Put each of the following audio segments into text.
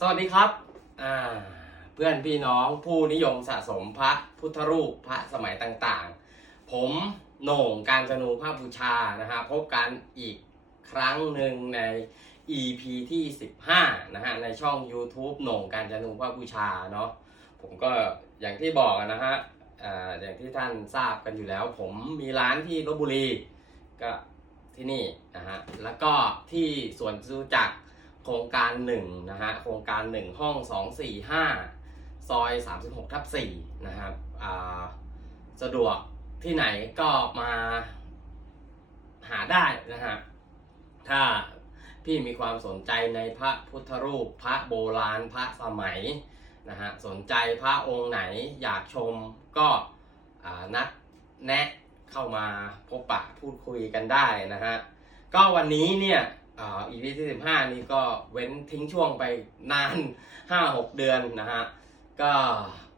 สวัสดีครับเพื่อนพี่น้องผู้นิยมสะสมพระพุทธรูปพระสมัยต่างๆ ผมโหน่งการจนูภาพบูชานะฮะพบกันอีกครั้งหนึ่งใน EP ที่ 15นะฮะในช่อง YouTube โหน่งการจนูภาพบูชาเนาะผมก็อย่างที่บอกนะฮะอ่าอย่างที่ท่านทราบกันอยู่แล้ว ผมมีร้านที่ลบบุรีก็ที่นี่นะฮะแล้วก็ที่สวนจตุจักร โครงการ1นะฮะโครงการ 1 ห้อง 245 ซอย 36ทับ4นะครับอ่าสะดวกที่ไหนก็มาหาได้นะฮะถ้าพี่มีความสนใจในพระพุทธรูปพระโบราณพระสมัยนะฮะสนใจพระองค์ไหนอยากชมก็นัดแนะเข้ามาพบปะพูดคุยกันได้นะฮะก็วันนี้เนี่ย อ่า EP ที่15นี้ก็เว้นทิ้งช่วงไปนาน5-6เดือนนะฮะ ก็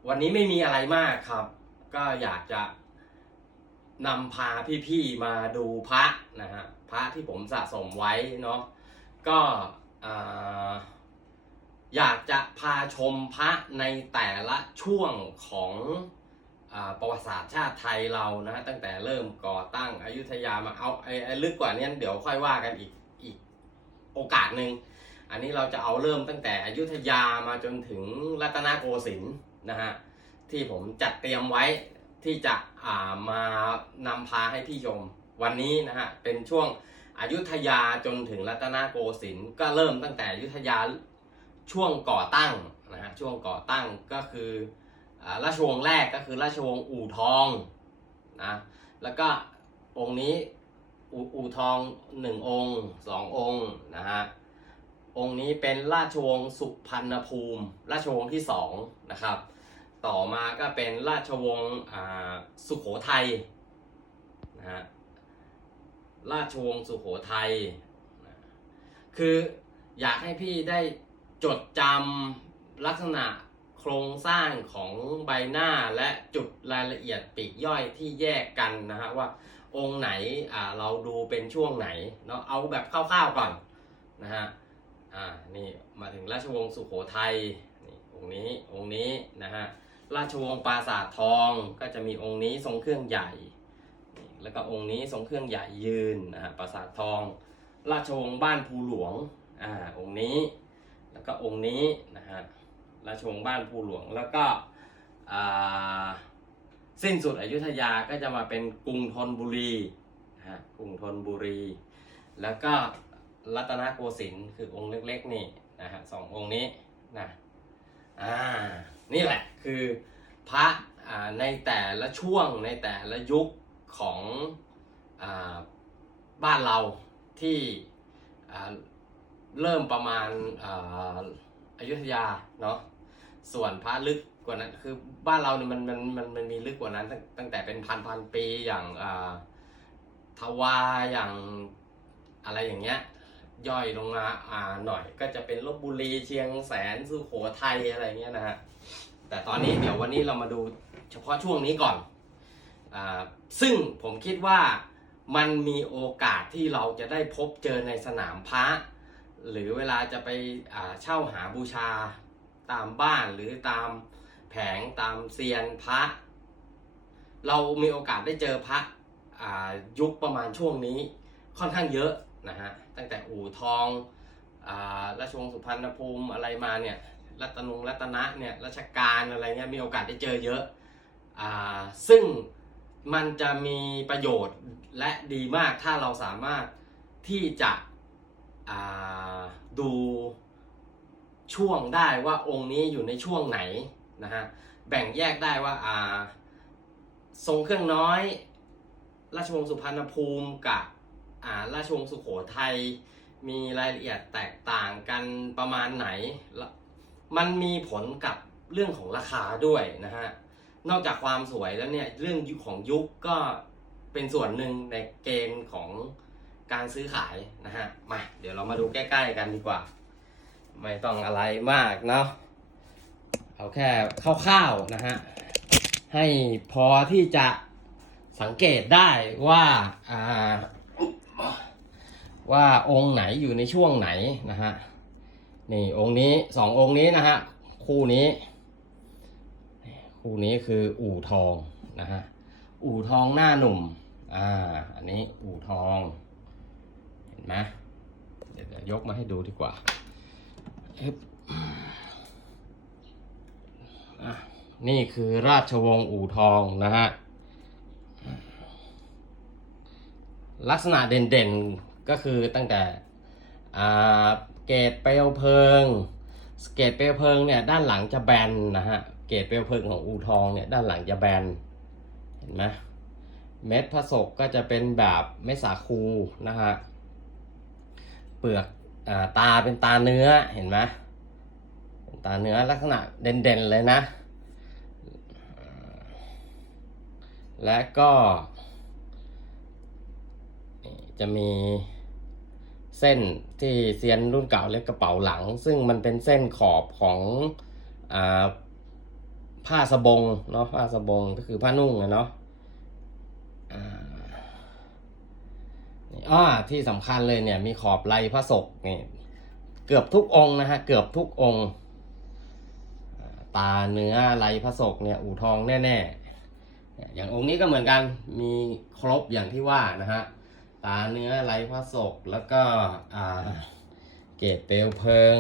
วันนี้ไม่มีอะไรมากครับ ก็อยากจะนำพาพี่ๆมาดูพระนะฮะ พระที่ผมสะสมไว้เนาะ ก็อ่าอยากจะพาชมพระในแต่ละช่วงของอประวัติศาสตร์ชาติไทยเรานะฮะตั้งแต่เริ่มก่อตั้งอยุธยามาเอาไอ้ลึกกว่านี้เดี๋ยวค่อยว่ากันอีก โอกาสหนึ่งอันนี้เราจะเอาเริ่มตั้งแต่อยุธยามาจนถึงรัตนโกสินทร์นะฮะที่ผมจัดเตรียมไว้ที่จะามานำพาให้พี่ชมวันนี้นะฮะเป็นช่วงอยุธยาจนถึงรัตนโกสินทร์ก็เริ่มตั้งแต่อยุธยาช่วงก่อตั้งนะฮะช่วงก่อตั้งก็คืออราชวงศ์แรกก็คือราชวงศ์อู่ทองนะแล้วก็องค์นี้ อู่ทองหนึ่งองค์สององค์นะฮะองค์นี้เป็นราชวงศ์สุพรรณภูมิ ราชวงศ์ที่สองนะครับ ต่อมาก็เป็นราชวงศ์สุโขทัยนะฮะราชวงศ์สุโขทัยนะคืออยากให้พี่ได้จดจำลักษณะโครงสร้างของใบหน้าและจุดรายละเอียดปีกย่อยที่แยกกันนะฮะว่า องค์ไหนอ่าเราดูเป็นช่วงไหนเนาะเอาแบบคร่าวๆก่อนนะฮะอ่านี่มาถึงราชวงศ์สุโขทัยนี่องค์นี้องค์นี้นะฮะราชวงศ์ปราสาททองก็จะมีองค์นี้ทรงเครื่องใหญ่ แล้วก็องค์นี้ทรงเครื่องใหญ่ยืนนะฮะปราสาททอง ราชวงศ์บ้านภูหลวงอ่าองค์นี้ แล้วก็องค์นี้นะฮะราชวงศ์บ้านภูหลวงแล้วก็อ่า สิ้นสุดอยุธยาก็จะมาเป็นกรุงธนบุรีนะฮะกรุงธนบุรี แล้วก็รัตนโกสินทร์คือองค์เล็กๆนี่นะฮะสององค์นี้นะอ่านี่แหละคือพระอ่าในแต่ละช่วงในแต่ละยุคของอาบ้านเราที่อ่าเริ่มประมาณอาอายุทยาเนาะส่วนพระลึก กว่านั้นคือบ้านเราเนี่ยมันมันมันมันมีลึกกว่านั้นตั้งตั้งแต่เป็นพันพันปีอย่างอ่าทวาอย่างอะไรอย่างเงี้ยย่อยลงมาอ่าหน่อย ก็จะเป็นลบบุรีเชียงแสนสุโขทัยอะไรเงี้ยนะฮะแต่ตอนนี้เดี๋ยววันนี้เรามาดูเฉพาะช่วงนี้ก่อนอ่าซึ่งผมคิดว่ามันมีโอกาสที่เราจะได้พบเจอในสนามพระหรือเวลาจะไปอ่าเช่าหาบูชาตามบ้านหรือตาม แผงตามเซียนพระ เรามีโอกาสได้เจอพระยุคประมาณช่วงนี้ค่อนข้างเยอะนะฮะตั้งแต่อู่ทองอราชวงศ์สุพรรณภูมิอะไรมาเนี่ยรัตนงรัตนะเนี่ยรัชกาลอะไรเงี้ยมีโอกาสได้เจอเยอะอซึ่งมันจะมีประโยชน์และดีมากถ้าเราสามารถที่จะดูช่วงได้ว่าองค์นี้อยู่ในช่วงไหน นะฮะแบ่งแยกได้ว่าอ่าทรงเครื่องน้อย ราชวงศ์สุพรรณภูมิกับอ่าราชวงศ์สุโขทัยมีรายละเอียดแตกต่างกันประมาณไหน มันมีผลกับเรื่องของราคาด้วยนะฮะนอกจากความสวยแล้วเนี่ยเรื่องยุคของยุคก็เป็นส่วนหนึ่งในเกณฑ์ของการซื้อขายนะฮะมาเดี๋ยวเรามาดูใกล้ ๆ กันดีกว่า ไม่ต้องอะไรมากเนาะ เอาแค่คร่าวๆนะฮะ ให้พอที่จะสังเกตได้ว่าอ่าว่าองค์ไหนอยู่ในช่วงไหนนะฮะ นี่องค์นี้สององค์นี้นะฮะ คู่นี้ คู่นี้คืออู่ทองนะฮะ อู่ทองหน้าหนุ่ม อ่า อันนี้อู่ทอง เห็นไหมเดี๋ยวยกมาให้ดูดีกว่าอึ๊บอะ นี่คือราชวงศ์อู่ทองนะฮะ ลักษณะเด่นๆก็คือตั้งแต่เกตเปลวเพลิง เกตเปลวเพลิงเนี่ยด้านหลังจะแบนนะฮะ เกตเปลวเพลิงของอู่ทองเนี่ยด้านหลังจะแบน เห็นไหมเม็ดพระศกก็จะเป็นแบบเม็ดสาคูนะฮะ เปลือกอตาเป็นตาเนื้อเห็นไหมาเนื้อลักษณะเด่นๆเลยนะ และก็จะมีเส้นที่เซียนรุ่นเก่าเรียกกระเป๋าหลัง ซึ่งมันเป็นเส้นขอบของอผ้าสบงเนาะผ้าสบงก็คือผ้านุ่งอะเนาะอ่านี่อ้อที่สำคัญเลยเนี่ยมีขอบลายพระศกนี่เกือบทุกองนะฮะเกือบทุกองค์ อ่าตาเนื้อลายพระศกเนี่ยอู่ทองแน่ๆ อย่างองค์นี้ก็เหมือนกันมีครบอย่างที่ว่านะฮะตาเนื้อไรพระศกแล้วก็เกตเปลวเพลิง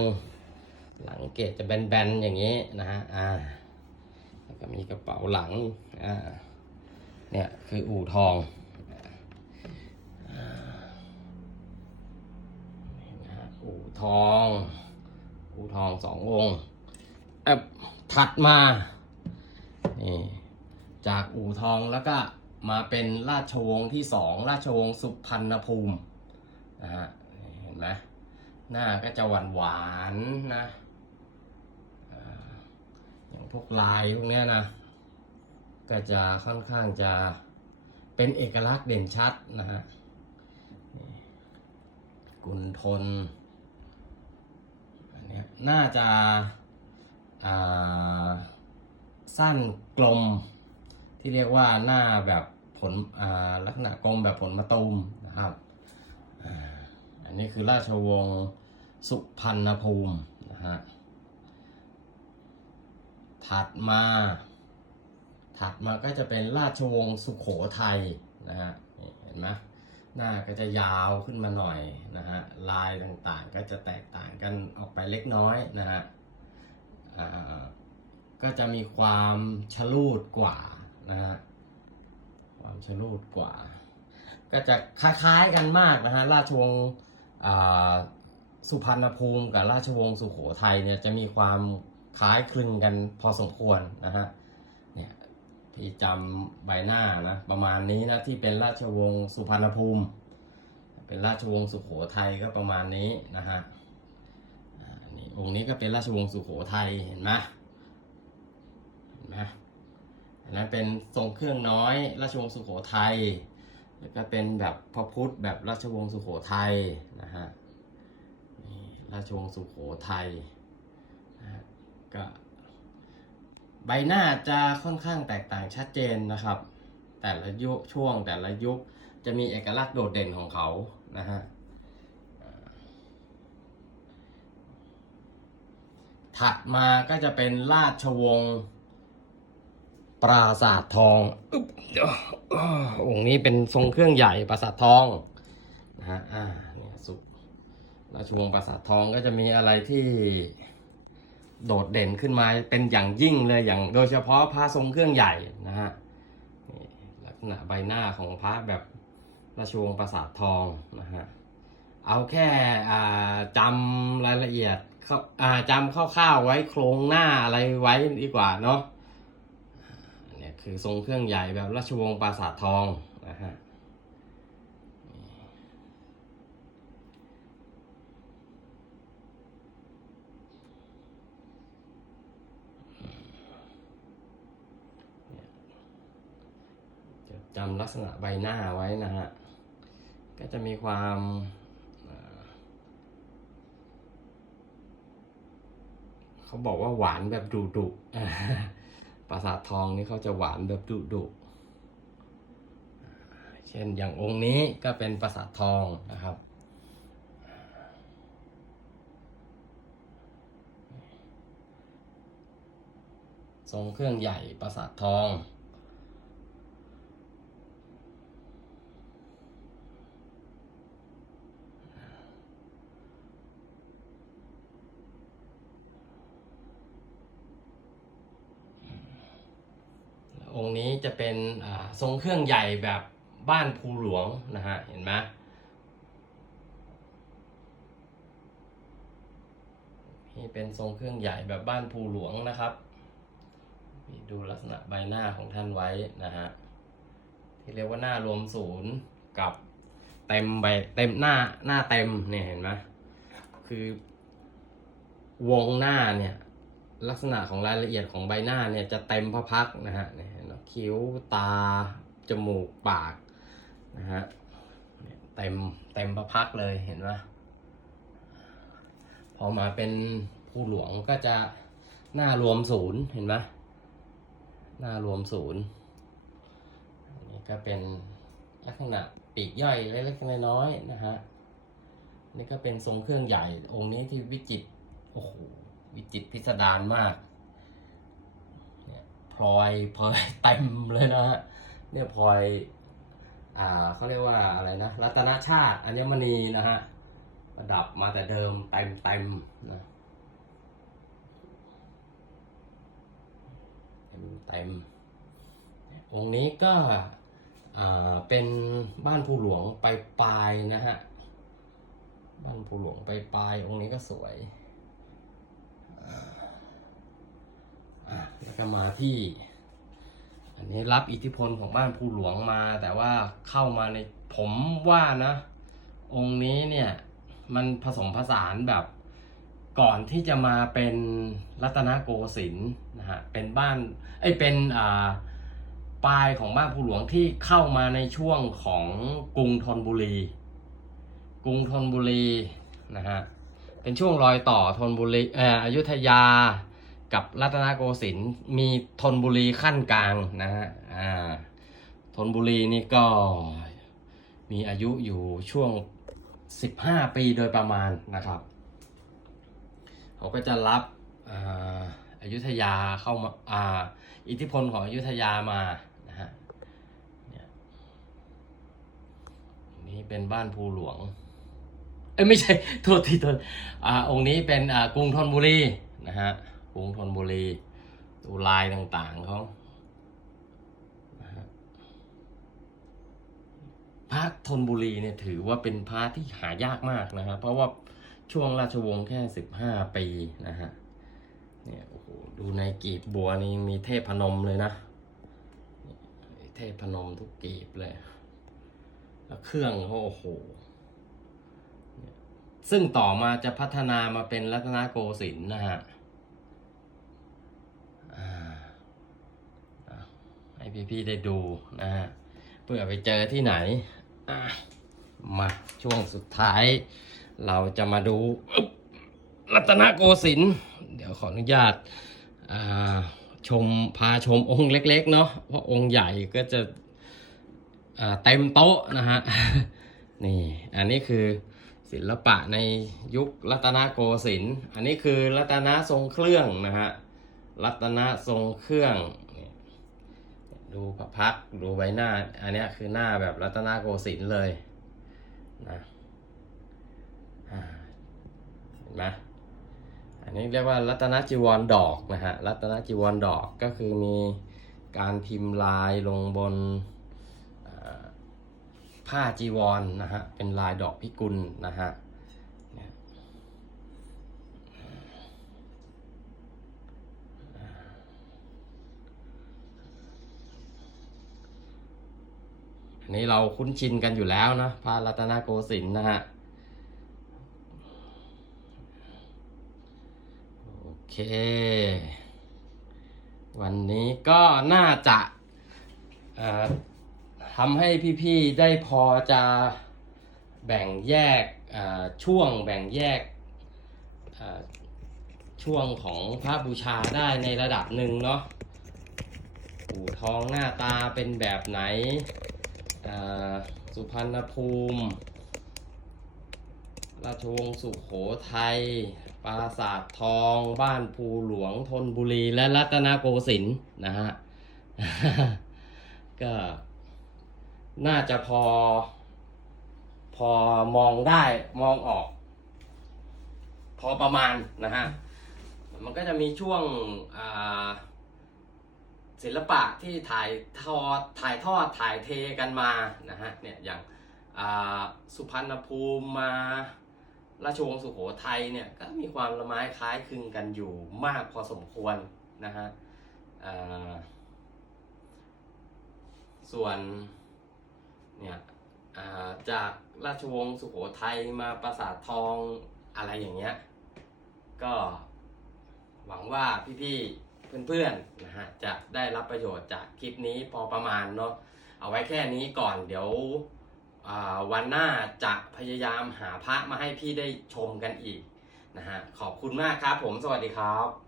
หลังเกตจะแบนๆอย่างนี้นะฮะอ่าแล้วก็มีกระเป๋าหลังอ่าเนี่ยคืออู่ทองอู่ทองอู่ทองสององค์เอ่อ ถัดมานี่จากอู่ทองแล้วก็มาเป็นราชวงศ์ที่สองราชวงศ์สุพรรณภูมินะฮะเห็นไหมหน้าก็จะหวานหวานๆนะอย่างพวกลายพวกนี้นะ ก็จะค่อนข้างจะเป็นเอกลักษณ์เด่นชัดนะฮะกุนทนอันนี้น่าจะ สั้นกลม ที่เรียกว่าหน้าแบบผลลักษณะกลมแบบผลมะตูมนะครับอันนี้คือราชวงศ์สุพรรณภูมินะฮะถัดมา ถัดมาก็จะเป็นราชวงศ์สุขโขทัยนะฮะเห็นไหมหน้าก็จะยาวขึ้นมาหน่อยนะฮะลายต่างๆก็จะแตกต่างกันออกไปเล็กน้อยนะฮะ อ่าก็จะมีความชะลูดกว่านะฮะความชะลูดกว่า ก็จะคล้ายๆกันมากนะฮะราชวงศ์สุพรรณภูมิกับราชวงศ์สุโขทัยเนี่ยจะมีความคล้ายคลึงกันพอสมควรนะฮะเนี่ยพี่จำใบหน้านะประมาณนี้นะที่เป็นราชวงศ์สุพรรณภูมิ เป็นราชวงศ์สุโขทัยก็ประมาณนี้นะฮะ องค์นี้ก็เป็นราชวงศ์สุโขทัยเห็นไหมเห็นไหมอันนั้นเป็นทรงเครื่องน้อย ราชวงศ์สุโขทัยแล้วก็เป็นแบบพระพุทธแบบราชวงศ์สุโขทัยนะฮะราชวงศ์สุโขทัยนะฮะก็ใบหน้าจะค่อนข้างแตกต่างชัดเจนนะครับ แต่ละยุคช่วงแต่ละยุคจะมีเอกลักษณ์โดดเด่นของเขานะฮะ ถัดมาก็จะเป็นราชวงศ์ปราสาททององค์นี้เป็นทรงเครื่องใหญ่ปราสาททองนะฮะอ่าเนี่ยสุราชวงศ์ปราสาททองก็จะมีอะไรที่โดดเด่นขึ้นมาเป็นอย่างยิ่งเลยอย่างโดยเฉพาะพระทรงเครื่องใหญ่นะฮะลักษณะใบหน้าของพระแบบราชวงศ์ปราสาททองนะฮะเอาแค่จำรายละเอียด อ่าจำคร่าวๆไว้โครงหน้าอะไรไว้ดีกว่าเนาะเนี่ยคือทรงเครื่องใหญ่แบบราชวงศ์ปราสาททองนะฮะจำลักษณะใบหน้าไว้นะฮะ ก็จะมีความ เขาบอกว่าหวานแบบดุดุปราสาททองนี่เขาจะหวานแบบดุดุเช่นอย่างองค์นี้ก็เป็นปราสาททองนะครับ ทรงเครื่องใหญ่ปราสาททอง จะเป็นทรงเครื่องใหญ่แบบบ้านภูหลวงนะฮะเห็นไหมนี่เป็นทรงเครื่องใหญ่แบบบ้านภูหลวงนะครับดูลักษณะใบหน้าของท่านไว้นะฮะที่เรียกว่าหน้ารวมศูนย์กับเต็มใบเต็มหน้าหน้าเต็มเนี่ยเห็นไหมคือวงหน้าเนี่ย ลักษณะของรายละเอียดของใบหน้าเนี่ยจะเต็มพระพักนะฮะเนี่ยคิ้วตา จมูกปากนะฮะเต็มเต็มพระพักเลยเห็นไหมพอมาเป็นผู้หลวงก็จะหน้ารวมศูนย์เห็นไหมหน้ารวมศูนย์นนี้ก็เป็นลักษณะปีกย่อยเล็กๆน้อยๆนะฮะนี่ก็เป็นทรงเครื่องใหญ่องค์นี้ที่วิจิตโอ้โห วิจิตพิสดารมากเนี่ยพลอยพลอยเต็มเลยนะฮะเนี่ยพลอยอ่าเขาเรียกว่าอะไรนะรัตนชาติอัญมณีนะฮะประดับมาแต่เดิมเต็มเต็มนะเต็มเต็มองค์นี้ก็อ่าเป็นบ้านภูหลวงไปปลายนะฮะ บ้านภูหลวงไปปลายองค์นี้ก็สวย อะแล้วก็มาที่ อันนี้รับอิทธิพลของบ้านภูหลวงมา แต่ว่าเข้ามาในผมว่านะ องค์นี้เนี่ย มันผสมผสานแบบก่อนที่จะมาเป็นรัตนโกสินทร์นะฮะเป็นบ้านไอ้เป็นอ่าปลายของบ้านภูหลวงที่เข้ามาในช่วงของกรุงธนบุรี กรุงธนบุรีนะฮะ เป็นช่วงรอยต่อธนบุรีเอ่ออยุธยากับรัตนโกสินทร์มีธนบุรีขั้นกลางนะฮะอ่าธนบุรีนี่ก็มีอายุอยู่ช่วง 15 ปีโดยประมาณนะครับเขาก็จะรับอาอายุทยาเข้ามาอ่าอิทธิพลของอยุธยามานะฮะนี่ยนี่เป็นบ้านภูหลวง เอ้ยไม่ใช่โทษทีโทษอ่าองค์นี้เป็นอ่ากรุงธนบุรีนะฮะกรุงธนบุรีดูลายต่างๆเขาพระธนบุรีเนี่ยถือว่าเป็นพระที่หายากมากนะฮะเพราะว่าช่วงราชวงศ์แค่สิบห้าปีนะฮะเนี่ยโอ้โหดูในกีบบัวนี่มีเทพพนมเลยนะเทพพนมทุกกีบเลยแล้วเครื่องเขาโอ้โห ซึ่งต่อมาจะพัฒนามาเป็นรัตนโกสินทร์นะฮะให้พี่ๆได้ดูนะฮะเพื่อไปเจอที่ไหนมาช่วงสุดท้าย เราจะมาดูรัตนโกสินทร์เดี๋ยวขออนุญาตาชมพาชมองค์เล็กๆเนาะเพราะองค์ใหญ่ก็จะเต็มโต๊ะนะฮะนี่อันนี้คือ ศิลปะในยุครัตนโกสินทร์อันนี้คือรัตนทรงเครื่องนะฮะรัตนทรงเครื่อง ดูพระพักดูใบหน้า อันนี้คือหน้าแบบรัตนโกสินทร์เลยนะเห็นไหมอันนี้เรียกว่ารัตนจีวรดอกนะฮะรัตนจีวรดอกก็คือมีการพิมพ์ลายลงบน ผ้าจีวรนนะฮะ เป็นลายดอกพิกุลนะฮะอันนี้เราคุ้นชินกันอยู่แล้วนะพระรัตนโกสินทร์นะฮะ โอเค วันนี้ก็น่าจะเอ่อ ทำให้พี่ๆได้พอจะแบ่งแยกช่วงแบ่งแยกช่วงของพระบูชาได้ในระดับหนึ่งเนาะอู่ทองหน้าตาเป็นแบบไหน สุพรรณภูมิ ราชวงศ์สุขโขทัย ปราสาททอง บ้านภูหลวง ธนบุรี และรัตนโกสินทร์นะฮะ ก็ น่าจะพอ พอมองได้มองออก พอประมาณนะฮะ มันก็จะมีช่วงศิลปะที่ถ่ายทอดถ่ายทอดถ่ายเทกันมานะฮะเนี่ยอย่างาสุพรรณภูมิมาราชวงศ์สุโขทัยเนี่ยก็มีความละไม้คล้ายคลึงกันอยู่มากพอสมควรนะฮะส่วน เนี่ยจากราชวงศ์สุโขทัยมาปราสาททองอะไรอย่างเงี้ย ก็หวังว่าพี่ๆเพื่อนๆนะฮะจะได้รับประโยชน์จากคลิปนี้พอประมาณเนาะเอาไว้แค่นี้ก่อนเดี๋ยววันหน้าจะพยายามหาพระมาให้พี่ได้ชมกันอีกนะฮะขอบคุณมากครับผมสวัสดีครับ